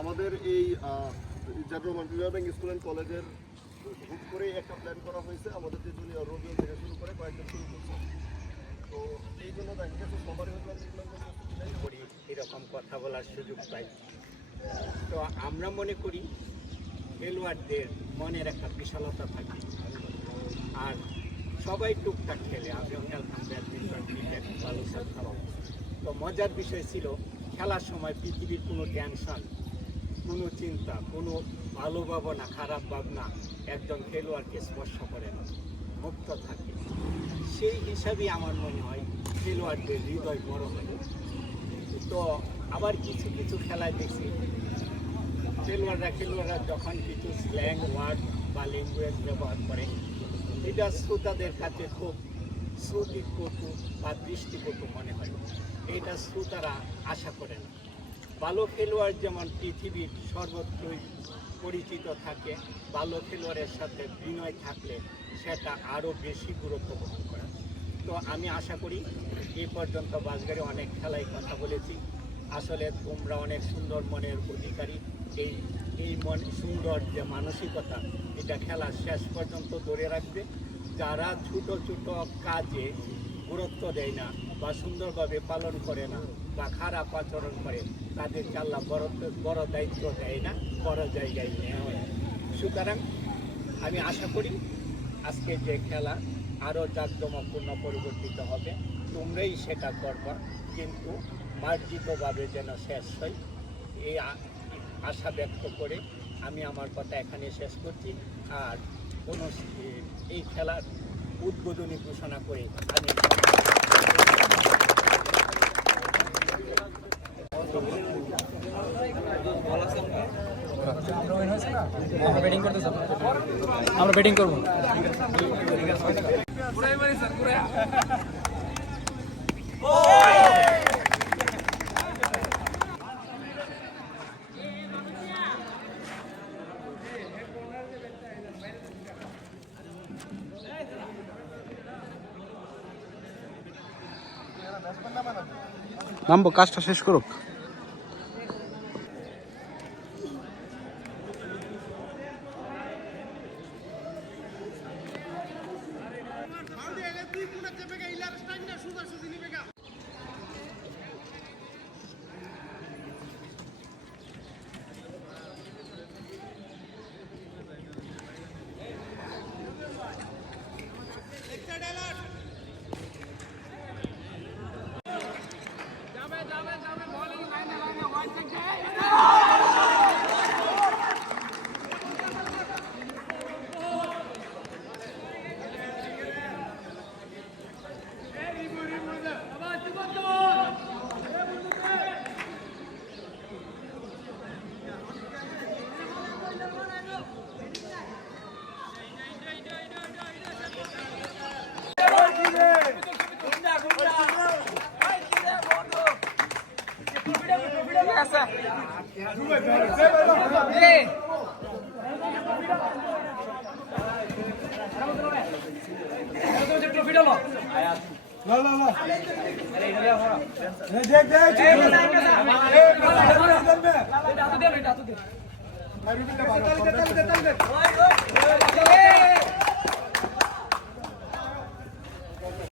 আমাদের এই জাতীয় বিভাগ স্কুল অ্যান্ড কলেজের হুট করেই একটা প্ল্যান করা হয়েছে। আমাদের যে জুনিয়র রবিউল থেকে শুরু করে কয়েকটা শুরু করছে। তো এই জন্য দেখা গেছে, সবারই করি এরকম কথা বলার সুযোগ পাই। তো আমরা মনে করি, খেলোয়াড়দের মনের একটা বিশালতা থাকে। আর সবাই টুকটাক খেলে। আমিও খেলতাম ব্যাডমিন্টন, ক্রিকেট ভালো খেলতাম তো মজার বিষয় ছিল, খেলার সময় পৃথিবীর কোনো টেনশন কোনো চিন্তা, কোনো ভালো ভাবনা, খারাপ ভাবনা একজন খেলোয়াড়কে স্পর্শ করে না, মুক্ত থাকে। সেই হিসাবেই আমার মনে হয় খেলোয়াড়দের হৃদয় বড় হয় তো আবার কিছু কিছু খেলায় দেখছি। খেলোয়াড়রা খেলোয়াড়রা যখন কিছু স্ল্যাং ওয়ার্ড বা ল্যাঙ্গুয়েজ ব্যবহার করে, এটা শ্রোতাদের কাছে খুব শ্রুতিকটু বা দৃষ্টিকটু মনে হয়। এটা শ্রোতারা আশা করে না। ভালো খেলোয়াড় যেমন পৃথিবীর সর্বত্রই পরিচিত থাকে, ভালো খেলোয়াড়ের সাথে বিনয় থাকলে সেটা আরও বেশি গুরুত্ব বহন করে। তো আমি আশা করি এ পর্যন্ত বাসগাড়ি অনেক খেলায় কথা বলেছি। আসলে তোমরা অনেক সুন্দর মনের অধিকারী। এই এই মন, সুন্দর যে মানসিকতা, এটা খেলা শেষ পর্যন্ত ধরে রাখবে। যারা ছোট ছোট কাজে গুরুত্ব দেয় না বা সুন্দরভাবে পালন করে না বা খারাপ আচরণ করে, তাদের আল্লাহ বড় বড় দায়িত্ব দেয় না, বড় জায়গায় নেওয়া হয়। সুতরাং আমি আশা করি আজকে যে খেলা আরও জাঁকজমকপূর্ণ পরিবর্তিত হবে, তোমরাই সেটা করবা, কিন্তু মার্জিতভাবে যেন শেষ হয়, এই আশা ব্যক্ত করে আমি আমার কথা এখানে শেষ করছি। আর কোনো এই খেলার উদ্বোধনী ঘোষণা করে আমি আমরা ব্যাটিং করব। নামবো কাজটা শেষ করুক। দেখ